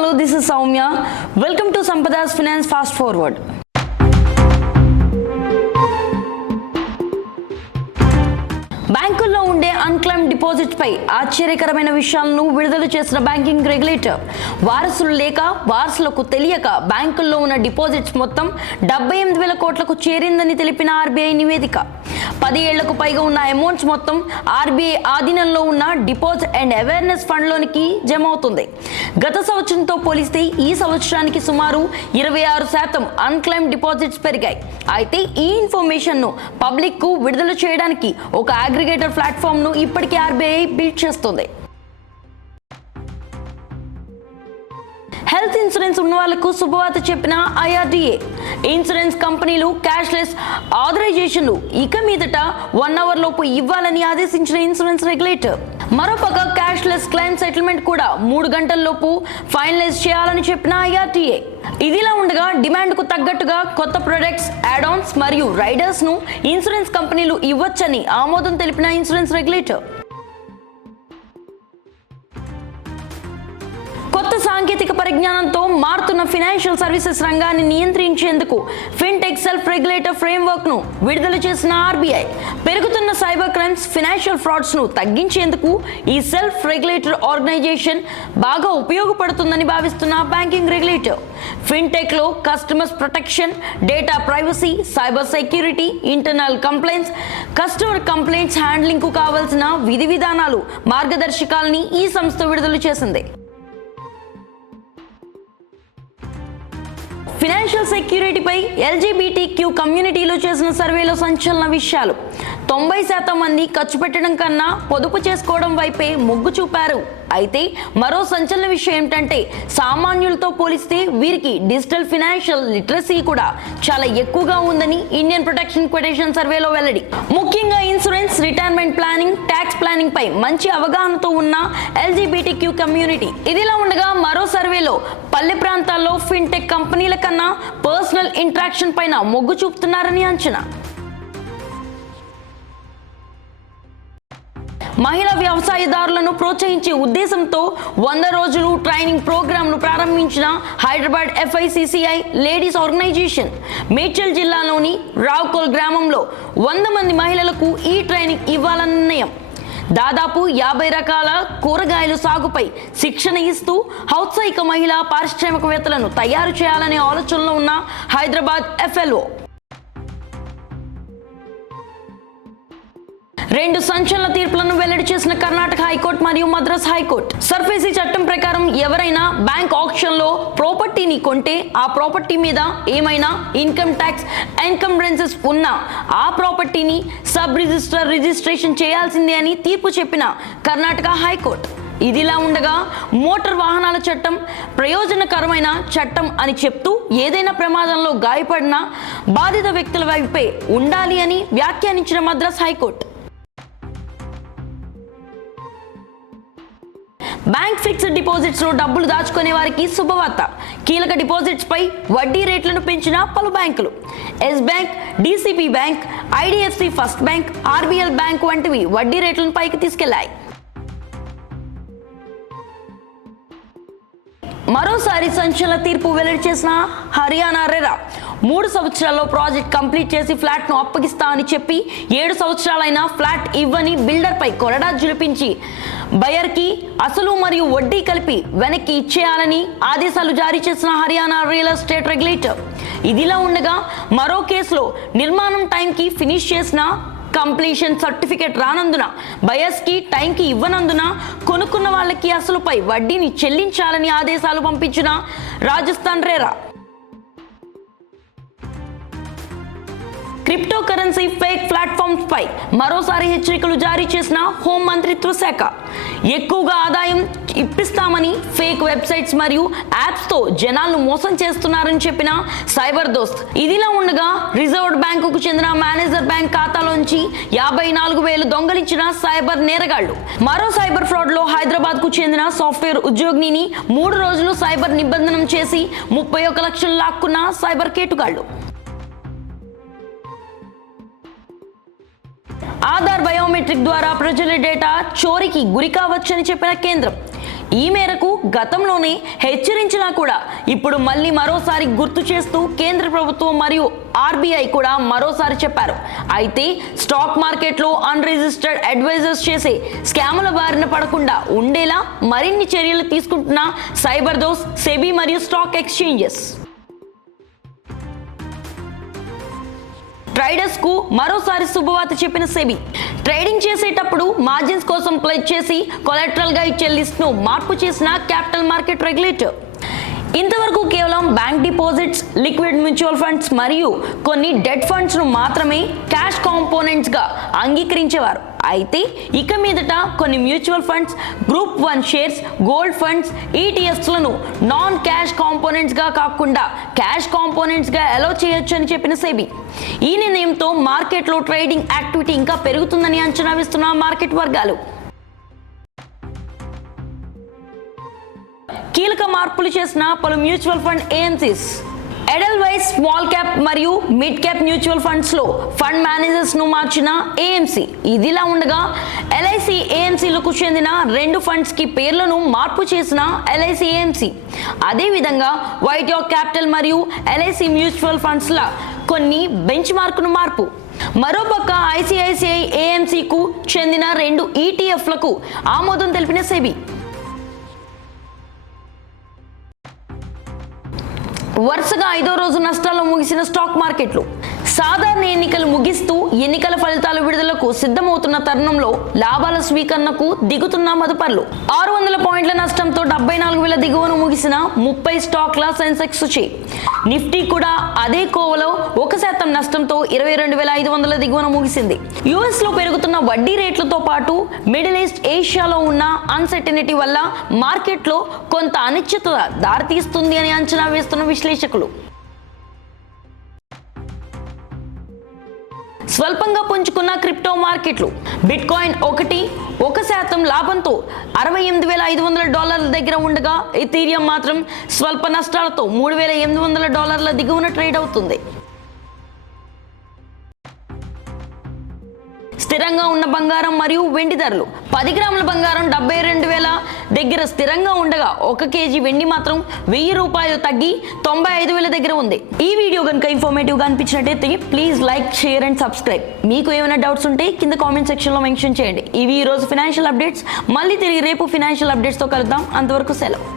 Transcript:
Hello this is Soumya. Welcome to Sampada's finance fast forward బ్యాంకుల్లో ఉండే unclaim deposit పై ఆశ్చర్యకరమైన విషయాలను విడుదల చేసిన బ్యాంకింగ్ రెగ్యులేటర్. వారసులు లేక వారసులకు తెలియక బ్యాంకుల్లో ఉన్న డిపాజిట్స్ మొత్తం డెబ్బై ఎనిమిది వేల కోట్లకు చేరిందని తెలిపిన ఆర్బీఐ నివేదిక. పది ఏళ్ళకు పైగా ఉన్న అమౌంట్స్ మొత్తం ఆర్బీఐ ఆధీనంలో ఉన్న డిపాజిట్ అండ్ అవేర్నెస్ ఫండ్లోనికి జమ అవుతుంది గత సంవత్సరంతో పోలిస్తే ఈ సంవత్సరానికి సుమారు ఇరవై ఆరు శాతం అన్క్లైమ్ డిపాజిట్స్ పెరిగాయి. అయితే ఈ ఇన్ఫర్మేషన్ను పబ్లిక్కు విడుదల చేయడానికి ఒక అగ్రిగేటర్ ప్లాట్ఫామ్ను ఇప్పటికే ఆర్బీఐ బిల్డ్ చేస్తుంది. హెల్త్ ఇన్సూరెన్స్ ఉన్న వాళ్ళకు శుభవార్త చెప్పిన ఐఆర్డీఏ. ఇన్సూరెన్స్ కంపెనీలు క్యాష్లెస్ ఆథరైజేషన్లు ఇక మీదట వన్ అవర్ లోపు ఇవ్వాలని ఆదేశించిన ఇన్సూరెన్స్ రెగ్యులేటర్. మరోపక్క క్యాష్లెస్ క్లైమ్ సెటిల్మెంట్ కూడా మూడు గంటల్లోపు ఫైనలైజ్ చేయాలని చెప్పిన ఐఆర్టీఏ ఇదిలా ఉండగా డిమాండ్కు తగ్గట్టుగా కొత్త ప్రొడక్ట్స్ యాడ్ ఆన్స్ మరియు రైడర్స్ను ఇన్సూరెన్స్ కంపెనీలు ఇవ్వచ్చని ఆమోదం తెలిపిన ఇన్సూరెన్స్ రెగ్యులేటర్. కొత్త సాంకేతిక పరిజ్ఞానంతో మారుతున్న ఫినాన్షియల్ సర్వీసెస్ రంగాన్ని నియంత్రించేందుకు ఫిన్టెక్ సెల్ఫ్ రెగ్యులేటర్ ఫ్రేమ్వర్క్ను విడుదల చేసిన ఆర్బీఐ పెరుగుతున్న సైబర్ క్రైమ్స్ ఫినాన్షియల్ ఫ్రాడ్స్ను తగ్గించేందుకు ఈ సెల్ఫ్ రెగ్యులేటర్ ఆర్గనైజేషన్ బాగా ఉపయోగపడుతుందని భావిస్తున్న banking regulator. ఫిన్టెక్లో customers protection data privacy cyber security internal complaints customer complaints హ్యాండ్లింగ్కు కావాల్సిన విధి విధానాలు మార్గదర్శకాలని ఈ సంస్థ విడుదల చేసింది. ఫినాన్షియల్ సెక్యూరిటీపై ఎల్జీబీటీ క్యూ కమ్యూనిటీలో చేసిన సర్వేలో సంచలన విషయాలు. తొంభై శాతం మంది ఖర్చు పెట్టడం కన్నా పొదుపు చేసుకోవడం వైపే మొగ్గు చూపారు. అయితే మరో సంచలన విషయం ఏమిటంటే సామాన్యులతో పోలిస్తే వీరికి డిజిటల్ ఫినాన్షియల్ లిటరసీ కూడా చాలా ఎక్కువగా ఉందని ఇండియన్ ప్రొటెక్షన్ కొటేషన్ సర్వేలో వెల్లడి. ముఖ్యంగా insurance retirement planning tax planning పై మంచి అవగాహనతో ఉన్న ఎల్జీబీటీ క్యూ కమ్యూనిటీ. ఇదిలా ఉండగా మరో సర్వేలో పల్లె ప్రాంతాల్లో ఫిన్టెక్ కంపెనీల కన్నా పర్సనల్ ఇంట్రాక్షన్ పైన మొగ్గు చూపుతున్నారని అంచనా. మహిళా వ్యవసాయదారులను ప్రోత్సహించే ఉద్దేశంతో వంద రోజులు ట్రైనింగ్ ప్రోగ్రాంను ప్రారంభించిన Hyderabad FICCI ladies organisation Medchal జిల్లాలోని రావుకోల్ గ్రామంలో వంద మంది మహిళలకు ఈ ట్రైనింగ్ ఇవ్వాలన్న నిర్ణయం. దాదాపు యాభై రకాల కూరగాయల సాగుపై శిక్షణ ఇస్తూ ఔత్సాహిక మహిళా పారిశ్రామికవేత్తలను తయారు చేయాలనే ఆలోచనలో ఉన్న హైదరాబాద్ ఎఫ్ఎల్ఓ రెండు సంచలన తీర్పులను వెల్లడి చేసిన కర్ణాటక హైకోర్టు మరియు మద్రాస్ హైకోర్టు. సర్ఫేసీ చట్టం ప్రకారం ఎవరైనా బ్యాంక్ ఆప్షన్లో ప్రాపర్టీని కొంటే ఆ ప్రాపర్టీ మీద ఏమైనా ఇన్కమ్ ట్యాక్స్ ఎన్కంబ్రెన్సెస్ ఉన్నా ఆ ప్రాపర్టీని సబ్ రిజిస్టర్ రిజిస్ట్రేషన్ చేయాల్సిందే అని తీర్పు చెప్పిన కర్ణాటక హైకోర్టు. ఇదిలా ఉండగా మోటార్ వాహనాల చట్టం ప్రయోజనకరమైన చట్టం అని చెప్తూ ఏదైనా ప్రమాదంలో గాయపడిన బాధిత వ్యక్తుల వైపే ఉండాలి అని వ్యాఖ్యానించిన Madras high court. Bank fixed డిపాజిట్స్లో డబ్బులు దాచుకునే వారికి శుభవార్త. కీలక డిపాజిట్స్ పై వడ్డీ రేట్లను పెంచిన పలు బ్యాంకులు. Yes bank DCB bank IDFC first bank RBL bank వంటివి వడ్డీ రేట్లను పైకి తీసుకెళ్ళాయి. మరోసారి సంచలన తీర్పు వెల్లడి చేసిన హర్యానా రెరా మూడు సంవత్సరాల్లో ప్రాజెక్ట్ కంప్లీట్ చేసి ఫ్లాట్ను అప్పగిస్తా అని చెప్పి ఏడు సంవత్సరాలైన ఫ్లాట్ ఇవ్వని బిల్డర్పై కొరడా జులిపించి బయర్కి అసలు మరియు వడ్డీ కలిపి వెనక్కి ఇచ్చేయాలని ఆదేశాలు జారీ చేసిన హర్యానా రియల్ ఎస్టేట్ రెగ్యులేటర్. ఇదిలా ఉండగా మరో కేసులో నిర్మాణం టైంకి ఫినిష్ చేసిన కంప్లీషన్ సర్టిఫికేట్ రానందున బయస్కి టైంకి ఇవ్వనందున కొనుక్కున్న వాళ్ళకి అసలుపై వడ్డీని చెల్లించాలని ఆదేశాలు పంపించిన Rajasthan RERA. Crypto currency fake platforms పై మరోసారి హెచ్చరికలు జారీ చేసిన హోం మంత్రిత్వ శాఖ. ఎక్కువగా ఆదాయం ఇప్పిస్తామని ఫేక్ వెబ్సైట్స్ మరియు యాప్స్తో జనాలను మోసం చేస్తున్నారని చెప్పిన సైబర్ దోస్త్. ఇదిలా ఉండగా రిజర్వ్ బ్యాంకుకు చెందిన మేనేజర్ బ్యాంక్ ఖాతాలోంచి యాభై నాలుగు వేలు దొంగలించిన సైబర్ నేరగాళ్ళు. మరో సైబర్ ఫ్రాడ్లో హైదరాబాద్కు చెందిన సాఫ్ట్వేర్ ఉద్యోగిని మూడు రోజులు సైబర్ నిబంధనం చేసి ముప్పై ఒక లక్షలు లాక్కున్న సైబర్ కేటుగాళ్ళు. ఆధార్ బయోమెట్రిక్ ద్వారా ప్రజల డేటా చోరీకి గురి కావచ్చని చెప్పిన కేంద్రం. ఈ మేరకు గతంలోనే హెచ్చరించినా కూడా ఇప్పుడు మళ్ళీ మరోసారి గుర్తు చేస్తూ కేంద్ర ప్రభుత్వం మరియు ఆర్బీఐ కూడా మరోసారి చెప్పారు. అయితే స్టాక్ మార్కెట్లో అన్రిజిస్టర్డ్ అడ్వైజర్స్ చేసే స్కాముల బారిన పడకుండా ఉండేలా మరిన్ని చర్యలు తీసుకుంటున్న సైబర్ దోస్ సెబీ మరియు స్టాక్ ఎక్స్చేంజెస్. ట్రైడర్స్కు మరోసారి శుభవార్త చెప్పిన సెబీ. ట్రేడింగ్ చేసేటప్పుడు మార్జిన్స్ కోసం ప్లెజ్ చేసి కొలెట్రల్గా ఇచ్చే లిస్ట్ను మార్పు చేసిన క్యాపిటల్ మార్కెట్ రెగ్యులేటర్. ఇంతవరకు కేవలం bank deposits liquid mutual funds మరియు కొన్ని డెట్ ఫండ్స్ను మాత్రమే క్యాష్ కాంపోనెంట్స్గా అంగీకరించేవారు. అయితే ఇక మీదట కొన్ని mutual funds group one shares gold funds ఈటీఎఫ్స్లను non cash కాంపోనెంట్స్గా కాకుండా క్యాష్ కాంపోనెంట్స్గా అలో చేయొచ్చు అని చెప్పిన సెబీ. ఈ నిర్ణయంతో మార్కెట్లో ట్రేడింగ్ యాక్టివిటీ ఇంకా పెరుగుతుందని అంచనా వేస్తున్న మార్కెట్ వర్గాలు. కీలక మార్పులు చేసిన పలు mutual fund AMCs. Edelweiss small cap మరియు మిడ్ క్యాప్ మ్యూచువల్ ఫండ్స్లో ఫండ్ మేనేజర్స్ను మార్చిన ఏఎంసీ ఇదిలా ఉండగా ఎల్ఐసి ఏఎంసీలకు చెందిన రెండు ఫండ్స్కి పేర్లను మార్పు చేసిన ఎల్ఐసి ఏఎంసీ అదేవిధంగా వైట్ యాక్ క్యాపిటల్ మరియు ఎల్ఐసి మ్యూచువల్ ఫండ్స్ ల కొన్ని బెంచ్ మార్కును మార్పు. మరోపక్క ఐసిఐసిఐ ఏఎంసీకు చెందిన రెండు ఈటీఎఫ్లకు ఆమోదం తెలిపిన సెబీ. వరుసగా ఐదో రోజు నష్టాల్లో ముగిసిన స్టాక్ మార్కెట్లు. సాధారణ ఎన్నికలు ముగిస్తూ ఎన్నికల ఫలితాల విడుదలకు సిద్ధమవుతున్న తరుణంలో లాభాల స్వీకరణకు దిగుతున్న మదుపర్లు. ఆరు వందల పాయింట్ల నష్టంతో డెబ్బై నాలుగు వేల దిగువను ముగిసిన ముప్పై స్టాక్ల సెన్సెక్స్ సూచి. నిఫ్టీ కూడా అదే కోవలో ఒక శాతం నష్టంతో ఇరవై రెండు వేల ఐదు వందల దిగువన ముగిసింది. యుఎస్లో పెరుగుతున్న వడ్డీ రేట్లతో పాటు మిడిల్ ఈస్ట్ ఏషియాలో ఉన్న అన్సర్టనిటీ వల్ల మార్కెట్లో కొంత అనిశ్చిత దారితీస్తుంది అని అంచనా వేస్తున్న విశ్లేషకులు. స్వల్పంగా పుంజుకున్న క్రిప్టో మార్కెట్లు. బిట్కాయిన్ ఒకటి ఒక శాతం లాభంతో అరవై ఎనిమిది వేల ఐదు వందల డాలర్ల దగ్గర ఉండగా ఇథీరియం మాత్రం స్వల్ప నష్టాలతో మూడు వేల ఎనిమిది వందల డాలర్ల దిగువన ట్రేడ్ అవుతుంది. స్థిరంగా ఉన్న బంగారం మరియు వెండి ధరలు. పది గ్రాముల బంగారం డెబ్బై రెండు వేల దగ్గర స్థిరంగా ఉండగా ఒక కేజీ వెండి మాత్రం వెయ్యి రూపాయలు తగ్గి తొంభై ఐదు వేల దగ్గర ఉంది. ఈ వీడియో కనుక ఇన్ఫర్మేటివ్గా అనిపించినట్టయితే please like share and subscribe మీకు ఏమైనా డౌట్స్ ఉంటే కింద కామెంట్ సెక్షన్లో మెన్షన్ చేయండి. ఇవి ఈ రోజు ఫినాన్షియల్ అప్డేట్స్ మళ్ళీ తిరిగి రేపు ఫినాన్షియల్ అప్డేట్స్తో కలుద్దాం. అంతవరకు సెలవు.